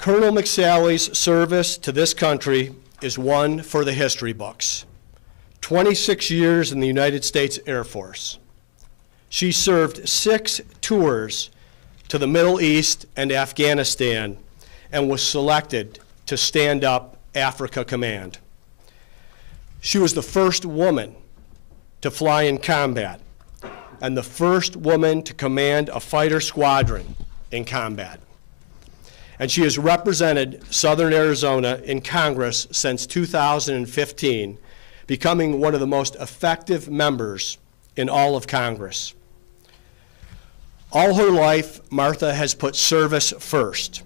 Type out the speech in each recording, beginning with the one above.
Colonel McSally's service to this country is one for the history books. 26 years in the United States Air Force. She served 6 tours to the Middle East and Afghanistan and was selected to stand up Africa Command. She was the first woman to fly in combat and the first woman to command a fighter squadron in combat. And she has represented Southern Arizona in Congress since 2015, becoming one of the most effective members in all of Congress. All her life, Martha has put service first,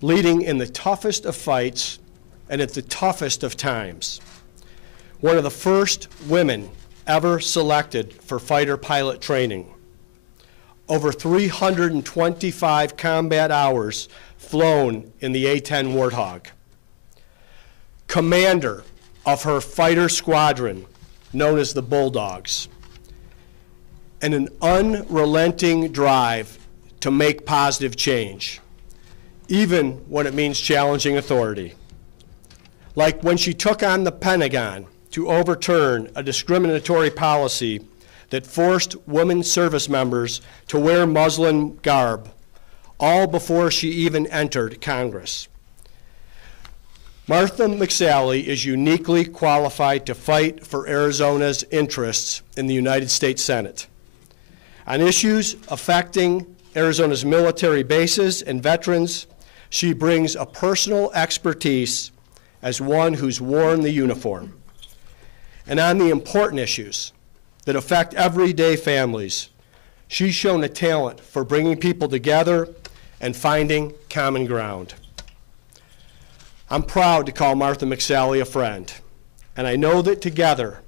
leading in the toughest of fights and at the toughest of times. One of the first women ever selected for fighter pilot training. Over 325 combat hours flown in the A-10 Warthog. Commander of her fighter squadron, known as the Bulldogs. And an unrelenting drive to make positive change, even when it means challenging authority. Like when she took on the Pentagon to overturn a discriminatory policy that forced women service members to wear Muslim garb, all before she even entered Congress. Martha McSally is uniquely qualified to fight for Arizona's interests in the United States Senate. On issues affecting Arizona's military bases and veterans, she brings a personal expertise as one who's worn the uniform. And on the important issues that affect everyday families, she's shown a talent for bringing people together and finding common ground. I'm proud to call Martha McSally a friend, and I know that together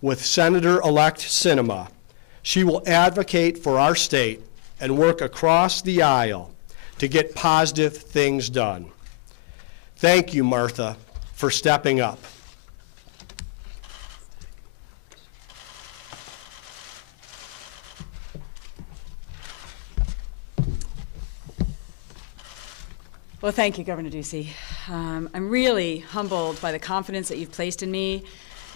with Senator-elect Sinema, she will advocate for our state and work across the aisle to get positive things done. Thank you, Martha, for stepping up. Well, thank you, Governor Ducey. I'm really humbled by the confidence that you've placed in me,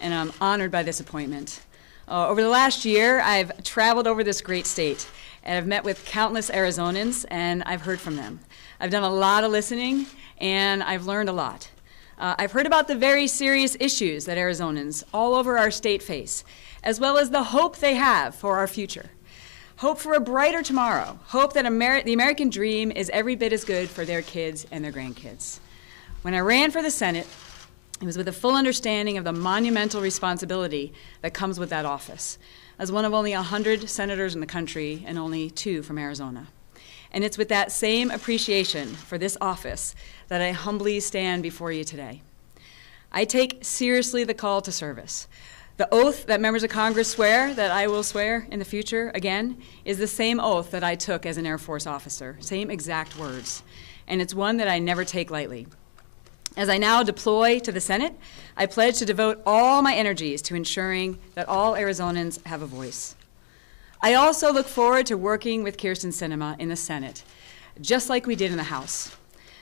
and I'm honored by this appointment. Over the last year, I've traveled over this great state, and I've met with countless Arizonans, and I've heard from them. I've done a lot of listening, and I've learned a lot. I've heard about the very serious issues that Arizonans all over our state face, as well as the hope they have for our future. Hope for a brighter tomorrow. Hope that the American dream is every bit as good for their kids and their grandkids. When I ran for the Senate, it was with a full understanding of the monumental responsibility that comes with that office, as one of only 100 senators in the country and only 2 from Arizona. And it's with that same appreciation for this office that I humbly stand before you today. I take seriously the call to service. The oath that members of Congress swear, that I will swear in the future again, is the same oath that I took as an Air Force officer, same exact words. And it's one that I never take lightly. As I now deploy to the Senate, I pledge to devote all my energies to ensuring that all Arizonans have a voice. I also look forward to working with Kyrsten Sinema in the Senate, just like we did in the House.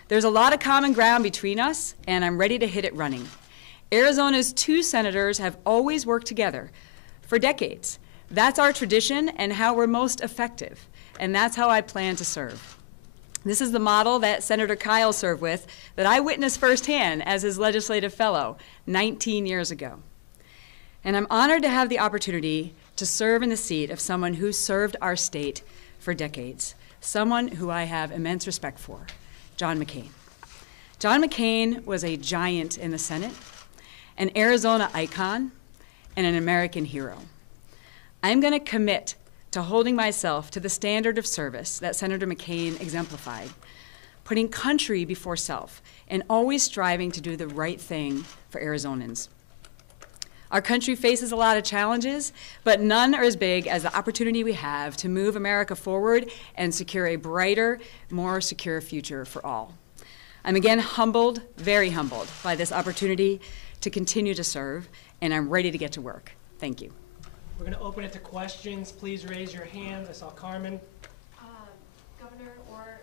There's a lot of common ground between us, and I'm ready to hit it running. Arizona's 2 senators have always worked together for decades. That's our tradition and how we're most effective, and that's how I plan to serve. This is the model that Senator Kyl served with that I witnessed firsthand as his legislative fellow 19 years ago. And I'm honored to have the opportunity to serve in the seat of someone who served our state for decades, someone who I have immense respect for, John McCain. John McCain was a giant in the Senate, an Arizona icon, and an American hero. I'm going to commit to holding myself to the standard of service that Senator McCain exemplified, putting country before self, and always striving to do the right thing for Arizonans. Our country faces a lot of challenges, but none are as big as the opportunity we have to move America forward and secure a brighter, more secure future for all. I'm again humbled, very humbled, by this opportunity to continue to serve, and I'm ready to get to work. Thank you. We're going to open it to questions. Please raise your hand. I saw Carmen. Governor or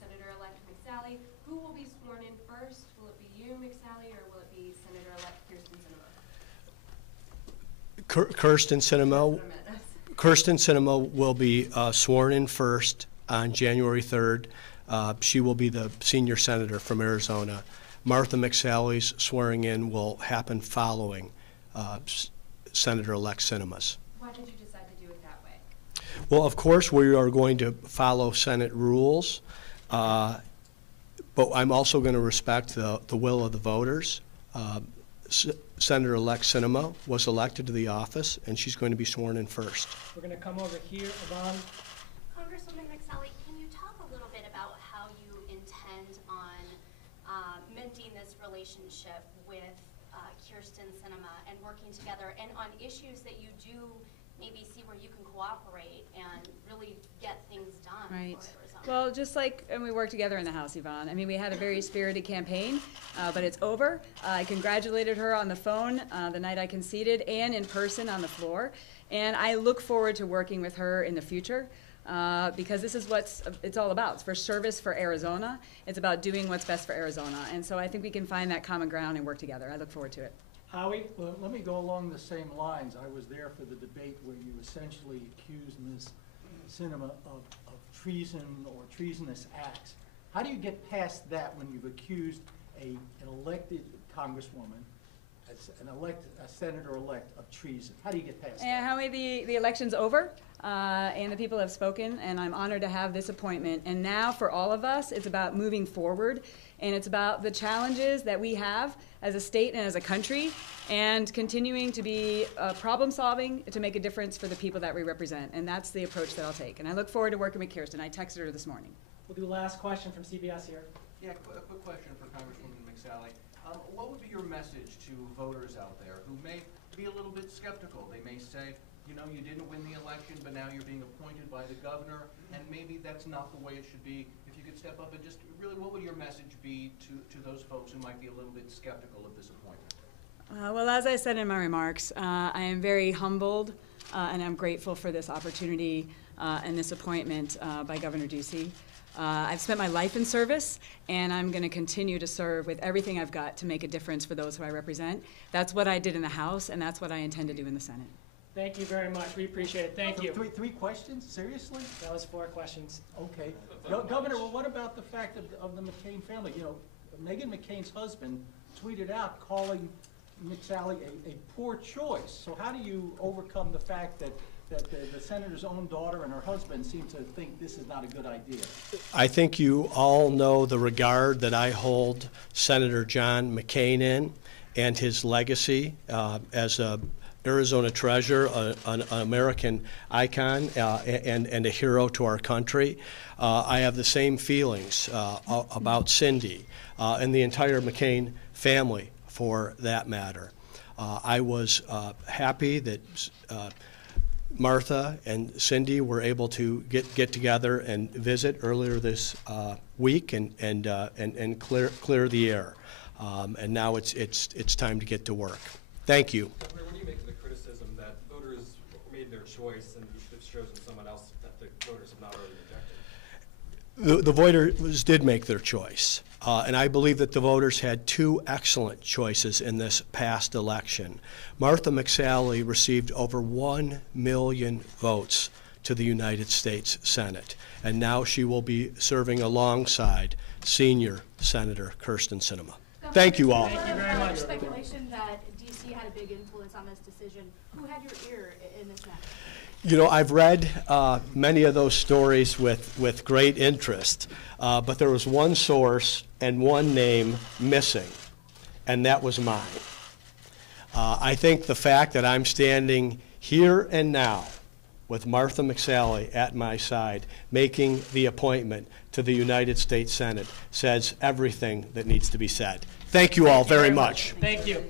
Senator-elect McSally, who will Kyrsten Sinema will be sworn in first on January 3rd. She will be the senior senator from Arizona. Martha McSally's swearing in will happen following Senator-elect Sinema's. Why did you decide to do it that way? Well, of course, we are going to follow Senate rules, but I'm also going to respect the will of the voters. Senator-elect Sinema was elected to the office, and she's going to be sworn in first. We're going to come over here, Yvonne. Congresswoman McSally, can you talk a little bit about how you intend on mending this relationship with Kyrsten Sinema and working together, and on issues that you do maybe see where you can cooperate and really get things done Right. for Arizona? Well, just like we worked together in the House, Yvonne. I mean, we had a very spirited campaign, but it's over. I congratulated her on the phone the night I conceded and in person on the floor. And I look forward to working with her in the future because this is what it's all about. It's for service for Arizona. It's about doing what's best for Arizona. And so I think we can find that common ground and work together. I look forward to it. Howie? Well, let me go along the same lines. I was there for the debate where you essentially accused Ms. Sinema of treason or treasonous acts. How do you get past that when you've accused an elected congresswoman, a senator-elect of treason? How do you get past that? And Howie, the election's over, and the people have spoken, and I'm honored to have this appointment. And now for all of us, it's about moving forward, and it's about the challenges that we have as a state and as a country, and continuing to be problem-solving to make a difference for the people that we represent. And that's the approach that I'll take. And I look forward to working with Kyrsten. I texted her this morning. We'll do last question from CBS here. Yeah, a quick question for Congresswoman McSally. What would be your message to voters out there who may be a little bit skeptical? They may say, you know, you didn't win the election, but now you're being appointed by the governor, and maybe that's not the way it should be. If you could step up and just really, what would your message be to those folks who might be a little bit skeptical of this appointment? Well, as I said in my remarks, I am very humbled and I'm grateful for this opportunity and this appointment by Governor Ducey. I've spent my life in service, and I'm going to continue to serve with everything I've got to make a difference for those who I represent. That's what I did in the House, and that's what I intend to do in the Senate. Thank you very much. We appreciate it. Thank you. Three questions? Seriously? That was 4 questions. Okay. Governor, well, what about the fact of the McCain family? You know, Meghan McCain's husband tweeted out calling McSally a poor choice. So how do you overcome the fact that the senator's own daughter and her husband seem to think this is not a good idea? I think you all know the regard that I hold Senator John McCain in and his legacy as a Arizona treasure, an American icon, and a hero to our country. I have the same feelings about Cindy and the entire McCain family, for that matter. I was happy that Martha and Cindy were able to get together and visit earlier this week and clear the air. And now it's time to get to work. Thank you. What do you make of the criticism that voters made their choice and you should have chosen someone else that the voters have not already rejected? The voters did make their choice. And I believe that the voters had 2 excellent choices in this past election. Martha McSally received over 1 million votes to the United States Senate, and now she will be serving alongside senior Senator Kyrsten Sinema. Thank you all. Thank you very much. Speculation that DC had a big influence on this decision. Who had your ear in this matter? You know, I've read many of those stories with great interest, but there was one source and one name missing, and that was mine. I think the fact that I'm standing here and now with Martha McSally at my side, making the appointment to the United States Senate, says everything that needs to be said. Thank you all very much. Thank you.